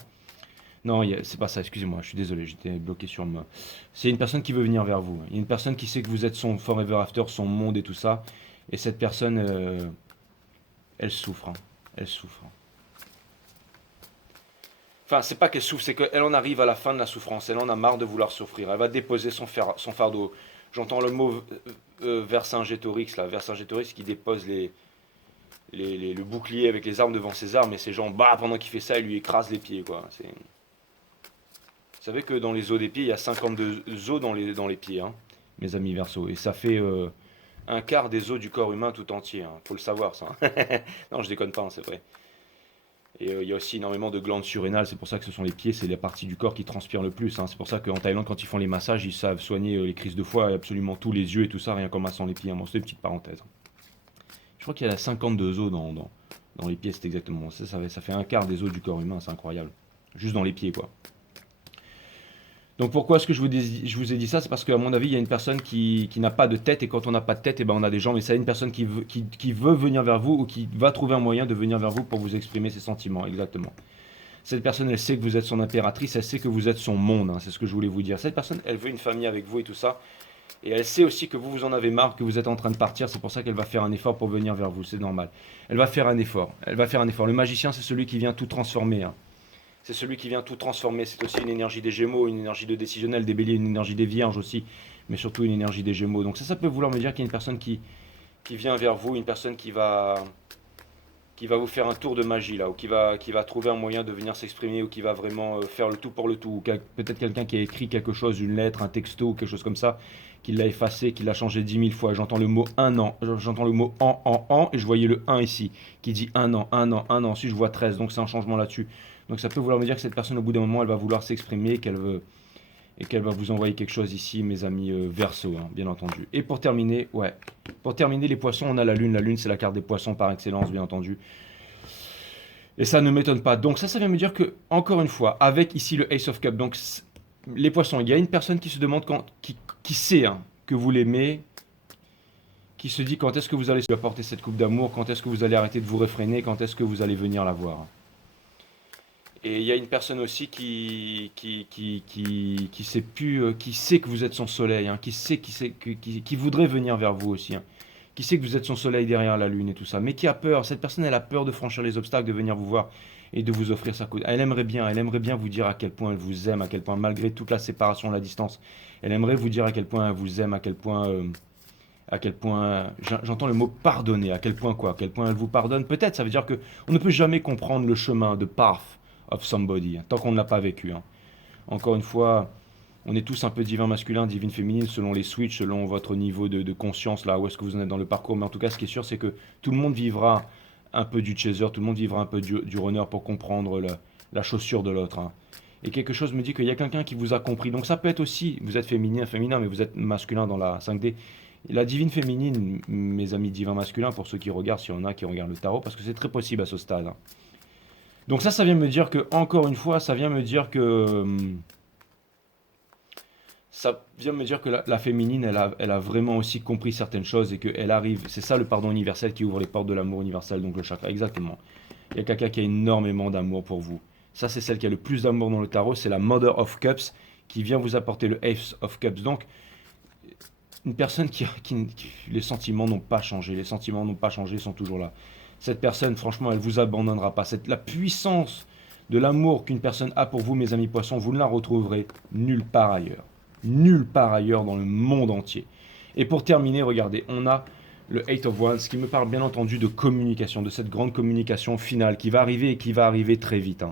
Non, c'est pas ça, excusez-moi, je suis désolé, j'étais bloqué sur moi. C'est une personne qui veut venir vers vous. Il y a une personne qui sait que vous êtes son forever after, son monde et tout ça. Et cette personne, elle souffre, hein. Elle souffre, hein. Enfin, c'est pas qu'elle souffre, c'est qu'elle en arrive à la fin de la souffrance. Elle en a marre de vouloir souffrir. Elle va déposer son fardeau. J'entends le mot Vercingétorix, là. Vercingétorix qui dépose le bouclier avec les armes devant ses armes. Et ces gens, bah, pendant qu'il fait ça, il lui écrase les pieds, quoi. Vous savez que dans les os des pieds, il y a 52 os dans les pieds, hein, mes amis Verseaux. Et ça fait un quart des os du corps humain tout entier, hein. Faut le savoir, ça, hein. Non, je déconne pas, hein, c'est vrai. Et il y a aussi énormément de glandes surrénales, c'est pour ça que ce sont les pieds, c'est la partie du corps qui transpire le plus, hein. C'est pour ça qu'en Thaïlande, quand ils font les massages, ils savent soigner les crises de foie, absolument tous les yeux et tout ça, rien qu'en massant les pieds, hein. Bon, c'est une petite parenthèse. Je crois qu'il y a 52 os dans les pieds, c'est exactement ça. Ça fait un quart des os du corps humain, c'est incroyable. Juste dans les pieds, quoi. Donc pourquoi est-ce que je vous ai dit ça? C'est parce qu'à mon avis, il y a une personne qui n'a pas de tête, et quand on n'a pas de tête, et ben on a des jambes, et ça, une personne qui veut venir vers vous, ou qui va trouver un moyen de venir vers vous pour vous exprimer ses sentiments, exactement. Cette personne, elle sait que vous êtes son impératrice, elle sait que vous êtes son monde, hein, c'est ce que je voulais vous dire. Cette personne, elle veut une famille avec vous et tout ça, et elle sait aussi que vous en avez marre, que vous êtes en train de partir, c'est pour ça qu'elle va faire un effort pour venir vers vous, c'est normal. Elle va faire un effort, elle va faire un effort. Le magicien, c'est celui qui vient tout transformer, hein. C'est celui qui vient tout transformer. C'est aussi une énergie des Gémeaux, une énergie de décisionnel, des Béliers, une énergie des Vierges aussi, mais surtout une énergie des Gémeaux. Donc ça peut vouloir me dire qu'il y a une personne qui vient vers vous, une personne qui va vous faire un tour de magie là, ou qui va trouver un moyen de venir s'exprimer, ou qui va vraiment faire le tout pour le tout, ou peut-être quelqu'un qui a écrit quelque chose, une lettre, un texto, ou quelque chose comme ça, qui l'a effacé, qui l'a changé 10 000 fois. J'entends le mot un an, j'entends le mot en, et je voyais le un ici, qui dit un an, un an, un an. Ensuite je vois 13, donc c'est un changement là-dessus. Donc ça peut vouloir me dire que cette personne, au bout d'un moment, elle va vouloir s'exprimer, et qu'elle va vous envoyer quelque chose ici, mes amis Verseau, hein, bien entendu. Et pour terminer, les poissons, on a la lune. La lune, c'est la carte des poissons par excellence, bien entendu. Et ça ne m'étonne pas. Donc ça vient me dire que, encore une fois, avec ici le Ace of Cup, donc les poissons, il y a une personne qui se demande, qui sait, hein, que vous l'aimez, qui se dit quand est-ce que vous allez lui apporter cette coupe d'amour, quand est-ce que vous allez arrêter de vous réfréner, quand est-ce que vous allez venir la voir. Et il y a une personne aussi qui sait plus, qui sait que vous êtes son soleil, hein, qui voudrait venir vers vous aussi, hein, qui sait que vous êtes son soleil derrière la lune et tout ça, mais qui a peur. Cette personne, elle a peur de franchir les obstacles, de venir vous voir et de vous offrir sa coupe. Elle aimerait bien vous dire à quel point elle vous aime, à quel point, malgré toute la séparation, la distance, elle aimerait vous dire à quel point elle vous aime, à quel point, j'entends le mot pardonner, à quel point quoi, à quel point elle vous pardonne. Peut-être, ça veut dire que on ne peut jamais comprendre le chemin de path of somebody, hein, tant qu'on ne l'a pas vécu, hein. Encore une fois, on est tous un peu divin masculin, divine féminine, selon les switches, selon votre niveau de conscience, là, où est-ce que vous en êtes dans le parcours. Mais en tout cas, ce qui est sûr, c'est que tout le monde vivra un peu du chaser, tout le monde vivra un peu du runner pour comprendre la chaussure de l'autre, hein. Et quelque chose me dit qu'il y a quelqu'un qui vous a compris. Donc ça peut être aussi, vous êtes féminin, mais vous êtes masculin dans la 5D. La divine féminine, mes amis divins masculins, pour ceux qui regardent, s'il y en a qui regardent le tarot, parce que c'est très possible à ce stade, hein. Donc ça vient me dire que, encore une fois, ça vient me dire que la féminine, elle a vraiment aussi compris certaines choses, et qu'elle arrive, c'est ça le pardon universel qui ouvre les portes de l'amour universel, donc le chakra, exactement. Il y a quelqu'un qui a énormément d'amour pour vous. Ça, c'est celle qui a le plus d'amour dans le tarot. C'est la Mother of Cups qui vient vous apporter le Ace of Cups. Donc, une personne les sentiments n'ont pas changé. Les sentiments n'ont pas changé, ils sont toujours là. Cette personne, franchement, elle vous abandonnera pas. La puissance de l'amour qu'une personne a pour vous, mes amis poissons, vous ne la retrouverez nulle part ailleurs. Nulle part ailleurs dans le monde entier. Et pour terminer, regardez, on a le Eight of Wands qui me parle bien entendu de communication, de cette grande communication finale qui va arriver et qui va arriver très vite.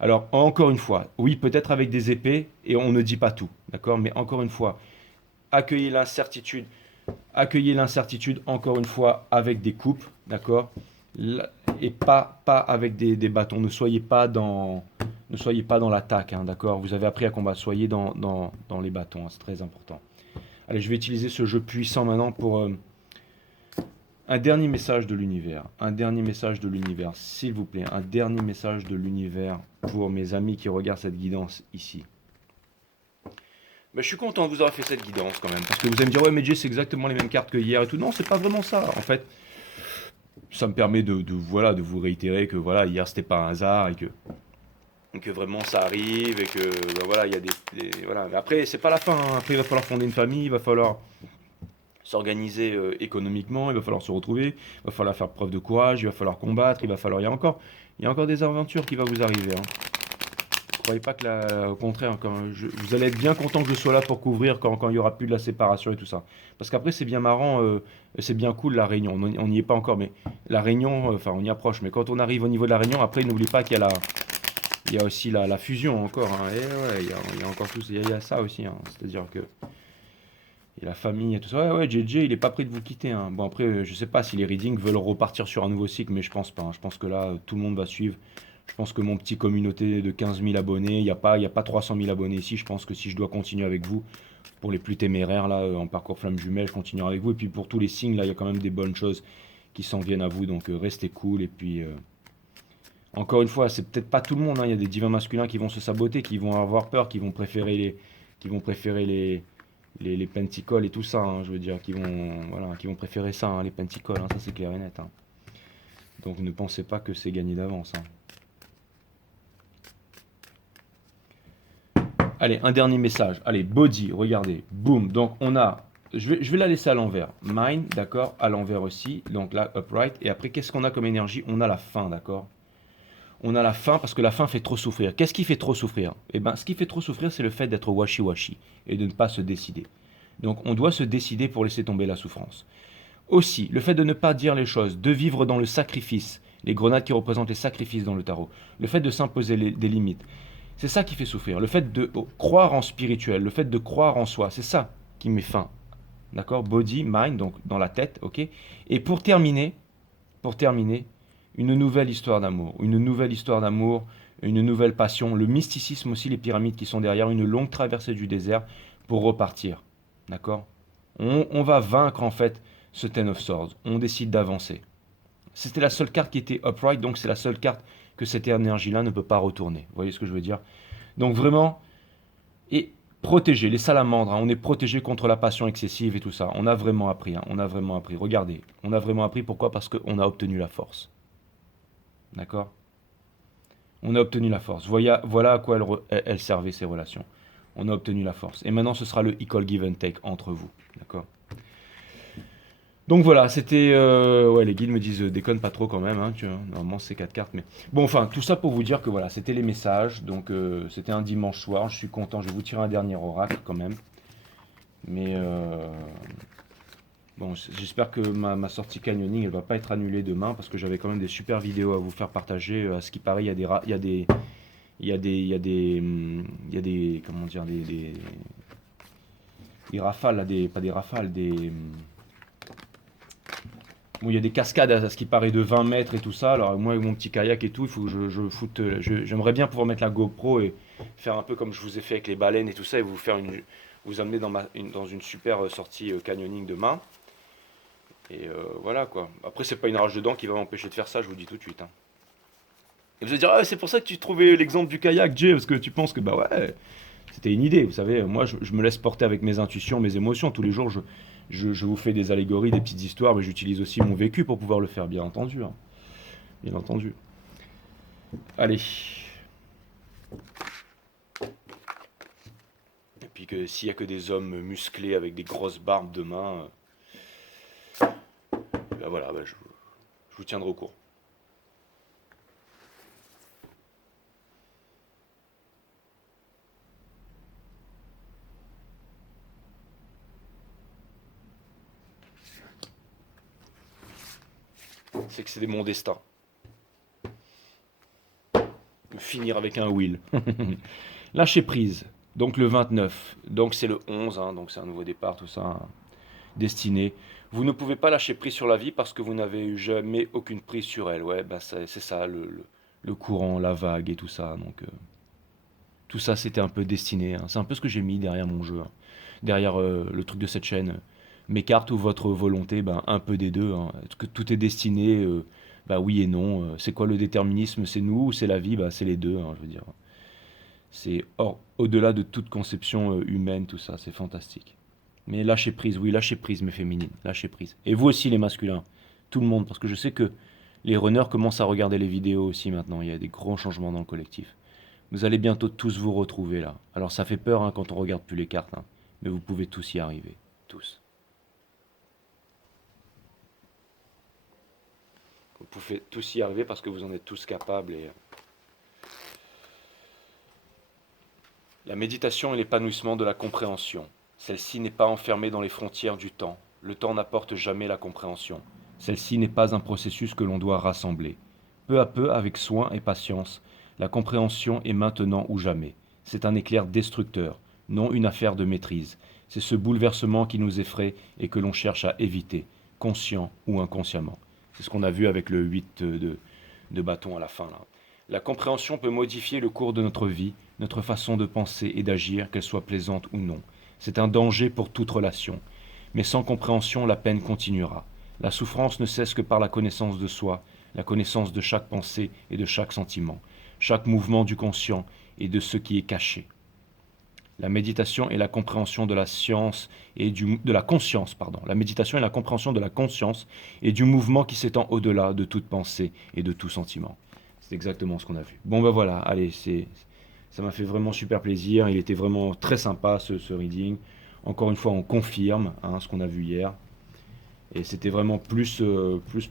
Alors, encore une fois, oui, peut-être avec des épées, et on ne dit pas tout, d'accord? Mais encore une fois, accueillez l'incertitude, encore une fois, avec des coupes, d'accord? Et pas avec des bâtons. Ne soyez pas dans l'attaque, d'accord? Vous avez appris à combattre, soyez dans les bâtons, c'est très important. Allez, je vais utiliser ce jeu puissant maintenant pour un dernier message de l'univers. Un dernier message de l'univers, s'il vous plaît. Un dernier message de l'univers pour mes amis qui regardent cette guidance ici. Je suis content de vous avoir fait cette guidance quand même. Parce que vous allez me dire, ouais, mais Jay, c'est exactement les mêmes cartes que hier et tout. Non, c'est pas vraiment ça. En fait, ça me permet de vous réitérer que voilà, hier, c'était pas un hasard et que vraiment ça arrive et que voilà, il y a voilà. Mais après, c'est pas la fin. Après, il va falloir fonder une famille, il va falloir s'organiser économiquement, il va falloir se retrouver, il va falloir faire preuve de courage, il va falloir combattre, il y a encore des aventures qui vont vous arriver. Croyez pas que au contraire, vous allez être bien content que je sois là pour couvrir quand il y aura plus de la séparation et tout ça. Parce qu'après c'est bien marrant, c'est bien cool la réunion. On n'y est pas encore, mais la réunion, enfin on y approche. Mais quand on arrive au niveau de la réunion, après n'oubliez pas qu'il y a il y a aussi la fusion encore. Et ouais, il y a encore tout, il y a ça aussi. C'est-à-dire que et la famille et tout ça. Ouais, JJ, il est pas prêt de vous quitter. Bon, après, je sais pas si les readings veulent repartir sur un nouveau cycle, mais je pense pas. Je pense que là, tout le monde va suivre. Je pense que mon petit communauté de 15 000 abonnés, il n'y a pas 300 000 abonnés ici. Je pense que si je dois continuer avec vous, pour les plus téméraires, là, en parcours flamme jumelle, je continuerai avec vous. Et puis pour tous les signes, là, il y a quand même des bonnes choses qui s'en viennent à vous. Donc restez cool. Et puis, encore une fois, c'est peut-être pas tout le monde. Il y a des divins masculins qui vont se saboter, qui vont avoir peur, qui vont préférer les penticoles et tout ça, je veux dire, qui vont préférer ça, les penticoles, ça c'est clair et net. Donc ne pensez pas que c'est gagné d'avance. Allez, un dernier message. Allez, body, regardez, boum. Donc on a, je vais la laisser à l'envers. Mind, d'accord, à l'envers aussi. Donc là, upright. Et après, qu'est-ce qu'on a comme énergie? On a la faim, d'accord? On a la faim parce que la faim fait trop souffrir. Qu'est-ce qui fait trop souffrir? Eh bien, ce qui fait trop souffrir, c'est le fait d'être washi-washi et de ne pas se décider. Donc, on doit se décider pour laisser tomber la souffrance. Aussi, le fait de ne pas dire les choses, de vivre dans le sacrifice, les grenades qui représentent les sacrifices dans le tarot, le fait de s'imposer des limites, c'est ça qui fait souffrir. Le fait de croire en spirituel, le fait de croire en soi, c'est ça qui met fin. D'accord? Body, mind, donc dans la tête, ok? Et pour terminer, une nouvelle histoire d'amour, une nouvelle passion, le mysticisme aussi, les pyramides qui sont derrière, une longue traversée du désert pour repartir. D'accord? On va vaincre en fait ce Ten of Swords. On décide d'avancer. C'était la seule carte qui était upright, donc c'est la seule carte que cette énergie-là ne peut pas retourner. Vous voyez ce que je veux dire? Donc vraiment, et protéger les salamandres, on est protégé contre la passion excessive et tout ça. On a vraiment appris, on a vraiment appris. Regardez, on a vraiment appris. Pourquoi? Parce qu'on a obtenu la force. D'accord? On a obtenu la force. Voilà à quoi elles servaient ces relations. On a obtenu la force. Et maintenant, ce sera le equal give and take entre vous. D'accord? Donc voilà, c'était... ouais, les guides me disent déconne pas trop quand même. Tu vois, normalement, c'est 4 cartes. Mais bon, enfin, tout ça pour vous dire que voilà, c'était les messages. Donc, c'était un dimanche soir. Je suis content. Je vais vous tirer un dernier oracle quand même. Mais... bon, j'espère que ma sortie canyoning, elle va pas être annulée demain parce que j'avais quand même des super vidéos à vous faire partager. À ce qui paraît, comment dire, des rafales, là, pas des rafales, bon, il y a des cascades à ce qui paraît de 20 mètres et tout ça. Alors moi, avec mon petit kayak et tout, il faut que je foute. J'aimerais bien pouvoir mettre la GoPro et faire un peu comme je vous ai fait avec les baleines et tout ça et vous amener dans une super sortie canyoning demain. Et voilà quoi. Après, c'est pas une rage de dents qui va m'empêcher de faire ça, je vous le dis tout de suite. Et vous allez dire, ah, c'est pour ça que tu trouvais l'exemple du kayak, Jay, parce que tu penses que bah ouais, c'était une idée. Vous savez, moi, je me laisse porter avec mes intuitions, mes émotions. Tous les jours, je vous fais des allégories, des petites histoires, mais j'utilise aussi mon vécu pour pouvoir le faire, bien entendu. Bien entendu. Allez. que s'il y a que des hommes musclés avec des grosses barbes de main, ben voilà, ben je vous tiendrai au courant. C'est que c'est mon destin. Finir avec un will. Lâcher prise. Donc le 29. Donc c'est le 11. Hein, donc c'est un nouveau départ, tout ça. Hein, destiné. Vous ne pouvez pas lâcher prise sur la vie parce que vous n'avez eu jamais aucune prise sur elle. Ouais, ben c'est ça, le courant, la vague et tout ça. Donc tout ça, c'était un peu destiné. Hein. C'est un peu ce que j'ai mis derrière mon jeu. Hein. Derrière le truc de cette chaîne. Mes cartes ou votre volonté, ben, un peu des deux. Hein. Est-ce que tout est destiné bah oui et non. C'est quoi le déterminisme? C'est nous ou c'est la vie? Bah, c'est les deux, hein, je veux dire. C'est au-delà de toute conception humaine, tout ça. C'est fantastique. Mais lâchez prise, oui, lâchez prise, mes féminines. Lâchez prise. Et vous aussi, les masculins. Tout le monde. Parce que je sais que les runners commencent à regarder les vidéos aussi maintenant. Il y a des grands changements dans le collectif. Vous allez bientôt tous vous retrouver là. Alors ça fait peur hein, quand on regarde plus les cartes. Hein. Mais vous pouvez tous y arriver. Tous. Vous pouvez tous y arriver parce que vous en êtes tous capables. Et la méditation est l'épanouissement de la compréhension. Celle-ci n'est pas enfermée dans les frontières du temps. Le temps n'apporte jamais la compréhension. Celle-ci n'est pas un processus que l'on doit rassembler. Peu à peu, avec soin et patience, la compréhension est maintenant ou jamais. C'est un éclair destructeur, non une affaire de maîtrise. C'est ce bouleversement qui nous effraie et que l'on cherche à éviter, conscient ou inconsciemment. C'est ce qu'on a vu avec le 8 de bâton à la fin. Là. La compréhension peut modifier le cours de notre vie, notre façon de penser et d'agir, qu'elle soit plaisante ou non. C'est un danger pour toute relation. Mais sans compréhension, la peine continuera. La souffrance ne cesse que par la connaissance de soi, la connaissance de chaque pensée et de chaque sentiment, chaque mouvement du conscient et de ce qui est caché. La méditation est la compréhension de la science et de la conscience, pardon. La méditation est la compréhension de la conscience et du mouvement qui s'étend au-delà de toute pensée et de tout sentiment. C'est exactement ce qu'on a vu. Bon ben voilà, allez, ça m'a fait vraiment super plaisir. Il était vraiment très sympa ce reading. Encore une fois, on confirme hein, ce qu'on a vu hier. Et c'était vraiment plus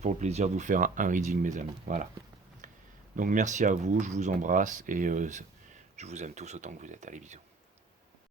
pour le plaisir de vous faire un reading, mes amis. Voilà. Donc merci à vous, je vous embrasse et je vous aime tous autant que vous êtes. Allez, bisous.